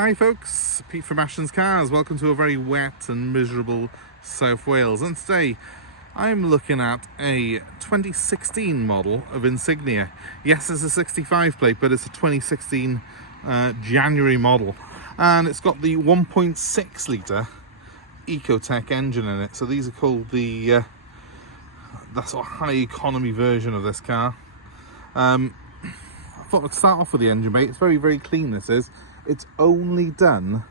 Hi folks, Pete from Ashton's Cars. Welcome to a very wet and miserable South Wales, and today I'm looking at a 2016 model of Insignia. Yes, it's a 65 plate, but it's a 2016 January model, and it's got the 1.6 litre EcoTech engine in it. So these are called the sort of high economy version of this car. I thought I'd start off with the engine bay. It's very clean, this is. It's only done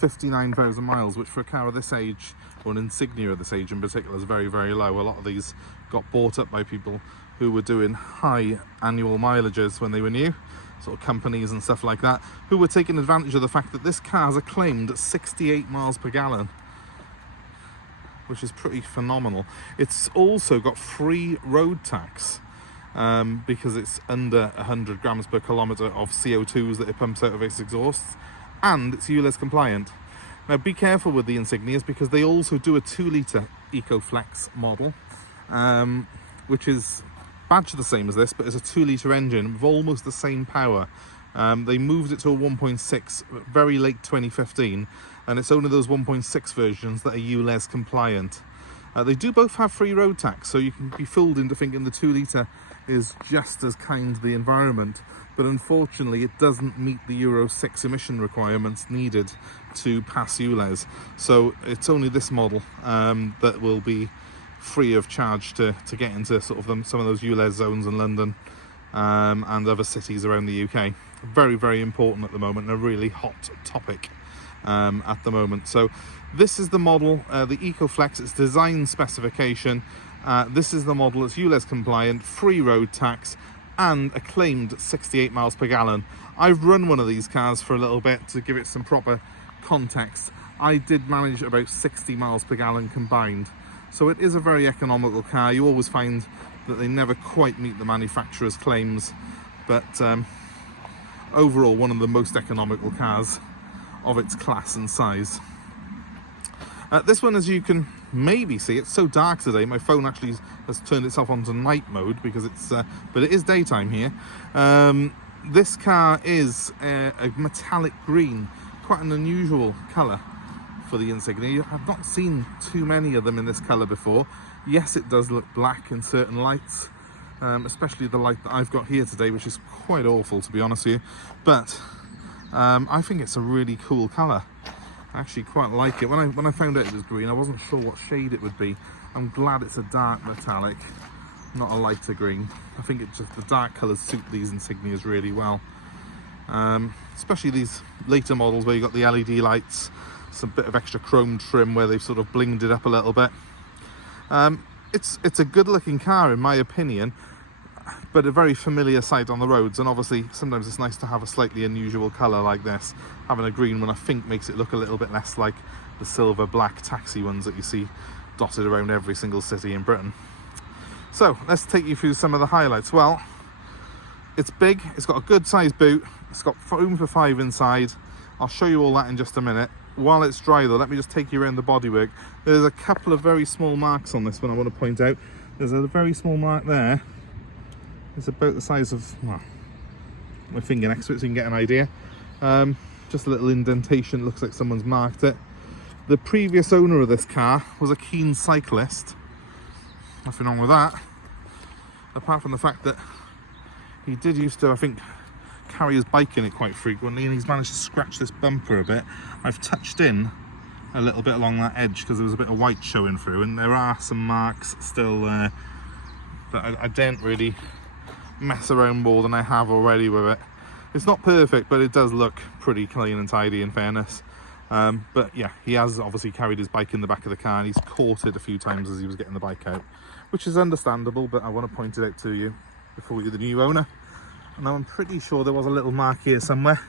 59,000 miles, which for a car of this age, or an Insignia of this age in particular, is very low. A lot of these got bought up by people who were doing high annual mileages when they were new, sort of companies and stuff like that, who were taking advantage of the fact that this car has a claimed 68 miles per gallon, which is pretty phenomenal. It's also got free road tax. Because it's under 100 grams per kilometre of CO2s that it pumps out of its exhausts, and it's ULEZ compliant. Now be careful with the Insignias, because they also do a 2 litre EcoFlex model, which is badged the same as this, but it's a 2 litre engine with almost the same power. They moved it to a 1.6 very late 2015, and it's only those 1.6 versions that are ULEZ compliant. They do both have free road tax, so you can be fooled into thinking the 2 litre is just as kind to the environment, but unfortunately it doesn't meet the Euro 6 emission requirements needed to pass ULEZ. So it's only this model that will be free of charge to get into sort of some of those ULEZ zones in London and other cities around the UK. Very important at the moment, and a really hot topic at the moment. So this is the model, the EcoFlex. It's design specification. This is the model. It's ULEZ compliant, free road tax, and a claimed 68 miles per gallon. I've run one of these cars for a little bit to give it some proper context. I did manage about 60 miles per gallon combined. So it is a very economical car. You always find that they never quite meet the manufacturer's claims, but overall one of the most economical cars of its class and size. This one, as you can maybe see, it's so dark today, my phone actually has turned itself onto night mode because it's but it is daytime here. This car is a metallic green, quite an unusual colour for the Insignia. I've not seen too many of them in this colour before. Yes, it does look black in certain lights, especially the light that I've got here today, which is quite awful, to be honest with you, but I think it's a really cool colour. I actually quite like it. When I found out it was green, I wasn't sure what shade it would be. I'm glad it's a dark metallic, not a lighter green. I think it's just the dark colours suit these Insignias really well, especially these later models where you got the LED lights, some bit of extra chrome trim where they've sort of blinged it up a little bit. It's a good looking car in my opinion, but a very familiar sight on the roads, and obviously sometimes it's nice to have a slightly unusual colour like this. Having a green one, I think, makes it look a little bit less like the silver black taxi ones that you see dotted around every single city in Britain. So let's take you through some of the highlights. Well, it's big, it's got a good sized boot, it's got room for 5 inside. I'll show you all that in just a minute. While it's dry though, let me just take you around the bodywork. There's a couple of very small marks on this one I want to point out. There's a very small mark there. It's about the size of, well, my finger next to it so you can get an idea. Just a little indentation, looks like someone's marked it. The previous owner of this car was a keen cyclist. Nothing wrong with that, apart from the fact that he did used to, I think, carry his bike in it quite frequently, and he's managed to scratch this bumper a bit. I've touched in a little bit along that edge because there was a bit of white showing through, and there are some marks still there that I don't really mess around more than I have already with it. It's not perfect, but it does look pretty clean and tidy in fairness. But yeah, he has obviously carried his bike in the back of the car, and he's caught it a few times as he was getting the bike out, which is understandable, but I want to point it out to you before you're the new owner. And I'm pretty sure there was a little mark here somewhere,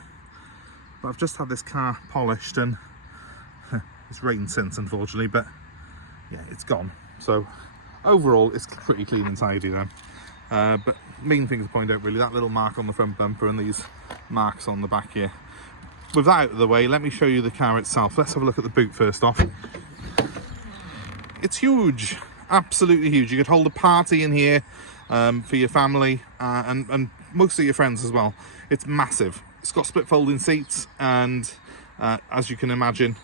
but I've just had this car polished, and it's rained since, unfortunately, but yeah, it's gone. So overall it's pretty clean and tidy then. But main thing to point out really, that little mark on the front bumper and these marks on the back here. With that out of the way, let me show you the car itself. Let's have a look at the boot first off. It's huge, absolutely huge. You could hold a party in here for your family and most of your friends as well. It's massive. It's got split folding seats, and as you can imagine,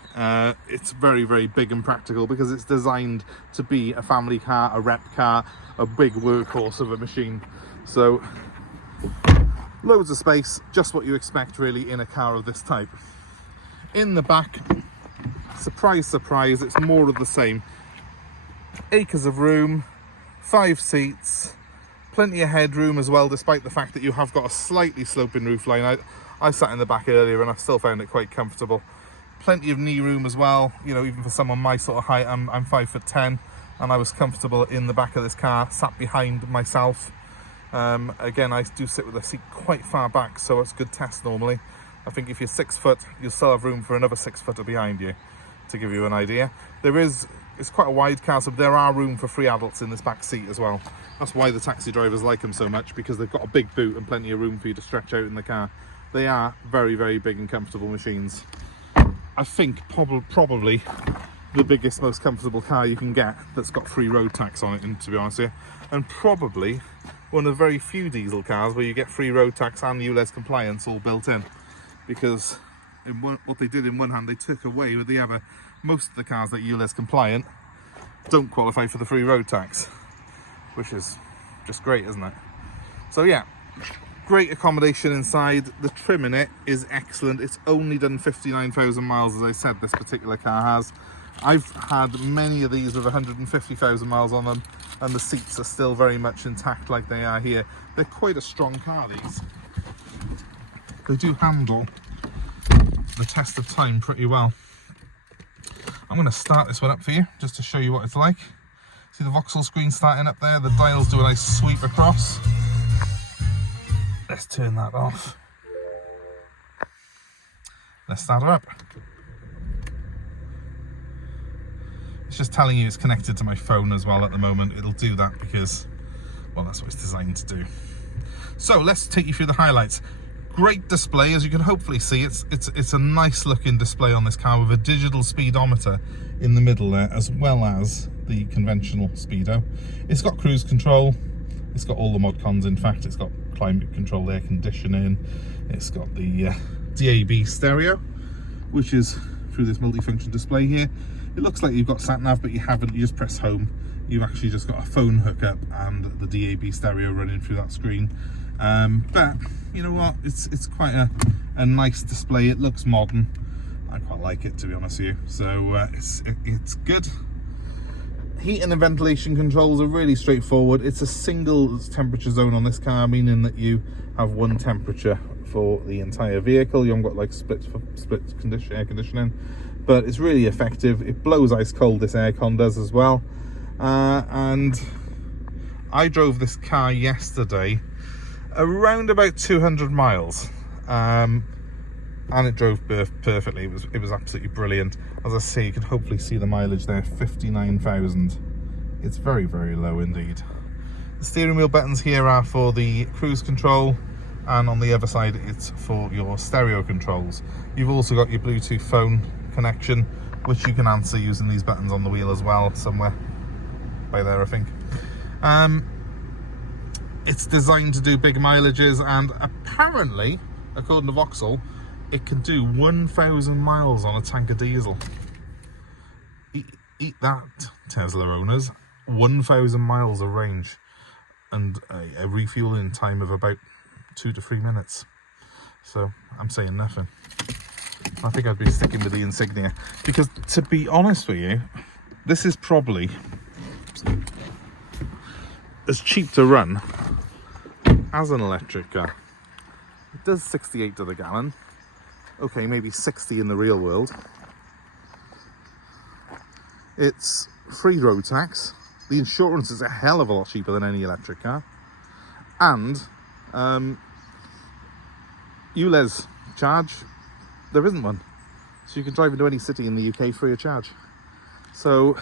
it's very, very big and practical because it's designed to be a family car, a rep car, a big workhorse of a machine. So loads of space, just what you expect really in a car of this type. In the back, surprise, surprise, it's more of the same. Acres of room, 5 seats, plenty of headroom as well, despite the fact that you have got a slightly sloping roofline. I sat in the back earlier and I still found it quite comfortable. Plenty of knee room as well, you know, even for someone my sort of height. I'm 5'10", and I was comfortable in the back of this car, sat behind myself. Again, I do sit with the seat quite far back, so it's a good test normally. I think if you're 6 foot, you'll still have room for another 6 footer behind you, to give you an idea. It's quite a wide car, so there are room for 3 adults in this back seat as well. That's why the taxi drivers like them so much, because they've got a big boot and plenty of room for you to stretch out in the car. They are very, very big and comfortable machines. I think probably the biggest, most comfortable car you can get that's got free road tax on it, and to be honest with you, and probably one of the very few diesel cars where you get free road tax and ULEZ compliance all built in, because what they did in one hand, they took away with the other. Most of the cars that are ULEZ compliant don't qualify for the free road tax, which is just great, isn't it? So yeah, great accommodation inside. The trim in it is excellent. It's only done 59,000 miles, as I said, this particular car has. I've had many of these with 150,000 miles on them, and the seats are still very much intact like they are here. They're quite a strong car, these. They do handle the test of time pretty well. I'm going to start this one up for you, just to show you what it's like. See the Vauxhall screen starting up there? The dials do a nice sweep across. Let's turn that off. Let's start her up. It's just telling you it's connected to my phone as well at the moment. It'll do that because, well, that's what it's designed to do. So let's take you through the highlights. Great display, as you can hopefully see. It's a nice looking display on this car with a digital speedometer in the middle there, as well as the conventional speedo. It's got cruise control. It's got all the mod cons. In fact, it's got climate control, air conditioning. It's got the DAB stereo, which is through this multifunction display here. It looks like you've got sat nav, but you haven't. You just press home. You've actually just got a phone hookup and the DAB stereo running through that screen. But you know what? It's quite a nice display. It looks modern. I quite like it, to be honest with you. So it's good. Heating and ventilation controls are really straightforward. It's a single temperature zone on this car, meaning that you have one temperature for the entire vehicle. You haven't got like split air conditioning, but it's really effective. It blows ice cold, this aircon does as well. And I drove this car yesterday around about 200 miles, and it drove perfectly. It was absolutely brilliant. As I say, you can hopefully see the mileage there, 59,000. It's very, very low indeed. The steering wheel buttons here are for the cruise control, and on the other side it's for your stereo controls. You've also got your Bluetooth phone connection, which you can answer using these buttons on the wheel as well, somewhere by there I think. It's designed to do big mileages, and apparently, according to Vauxhall, it can do 1,000 miles on a tank of diesel. Eat that, Tesla owners. 1,000 miles of range and a refueling time of about 2 to 3 minutes. So I'm saying nothing. I think I'd be sticking with the Insignia, because to be honest with you, this is probably as cheap to run as an electric car. It does 68 to the gallon. Okay, maybe 60 in the real world. It's free road tax. The insurance is a hell of a lot cheaper than any electric car. And ULEZ charge, there isn't one. So you can drive into any city in the UK free of charge. So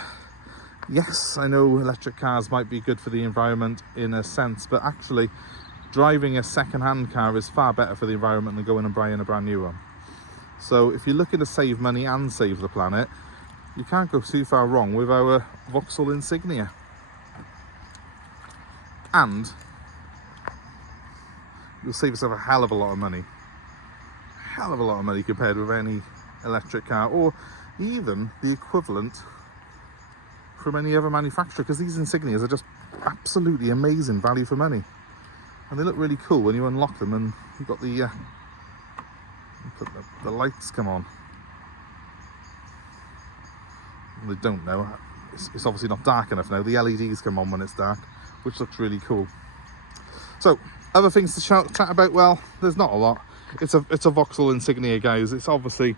yes, I know electric cars might be good for the environment in a sense, but actually driving a second-hand car is far better for the environment than going and buying a brand new one. So if you're looking to save money and save the planet, you can't go too far wrong with our Vauxhall Insignia. And you'll save yourself a hell of a lot of money. hell of a lot of money compared with any electric car, or even the equivalent from any other manufacturer, because these Insignias are just absolutely amazing value for money, and they look really cool when you unlock them and you've got the lights come on. They don't know, it's obviously not dark enough now. The LEDs come on when it's dark, which looks really cool. So other things to chat about, well, there's not a lot. It's a Vauxhall Insignia, guys. It's obviously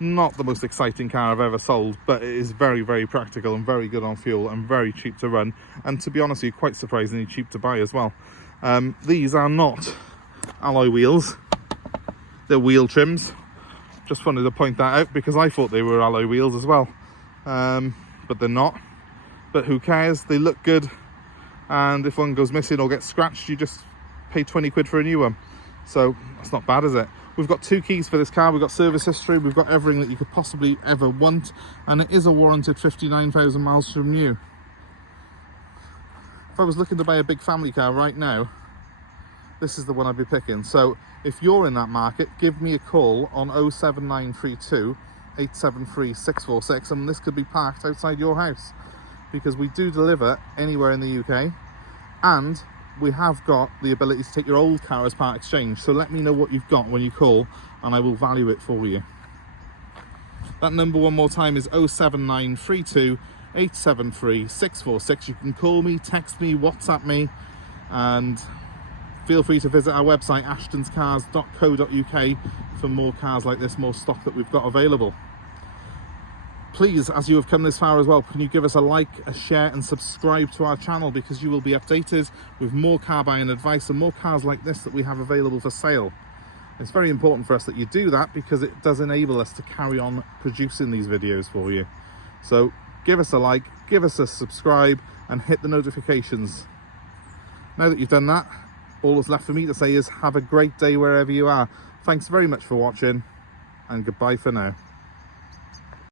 not the most exciting car I've ever sold, but it is very, very practical and very good on fuel and very cheap to run, and to be honest with you, quite surprisingly cheap to buy as well. These are not alloy wheels, they're wheel trims. Just wanted to point that out because I thought they were alloy wheels as well, but they're not. But who cares, they look good, and if one goes missing or gets scratched, you just pay 20 quid for a new one. So that's not bad, is it? We've got 2 keys for this car. We've got service history, we've got everything that you could possibly ever want, and it is a warranted 59,000 miles from new. If I was looking to buy a big family car right now, this is the one I'd be picking. So if you're in that market, give me a call on 07932 873 646, and this could be parked outside your house, because we do deliver anywhere in the UK, and we have got the ability to take your old car as part exchange. So let me know what you've got when you call, and I will value it for you. That number one more time is 07932 873 646. You can call me, text me, WhatsApp me, and feel free to visit our website ashtonscars.co.uk for more cars like this, more stock that we've got available. Please, as you have come this far as well, can you give us a like, a share and subscribe to our channel, because you will be updated with more car buying advice and more cars like this that we have available for sale. It's very important for us that you do that, because it does enable us to carry on producing these videos for you. So give us a like, give us a subscribe and hit the notifications. Now that you've done that, all that's left for me to say is have a great day wherever you are. Thanks very much for watching, and goodbye for now.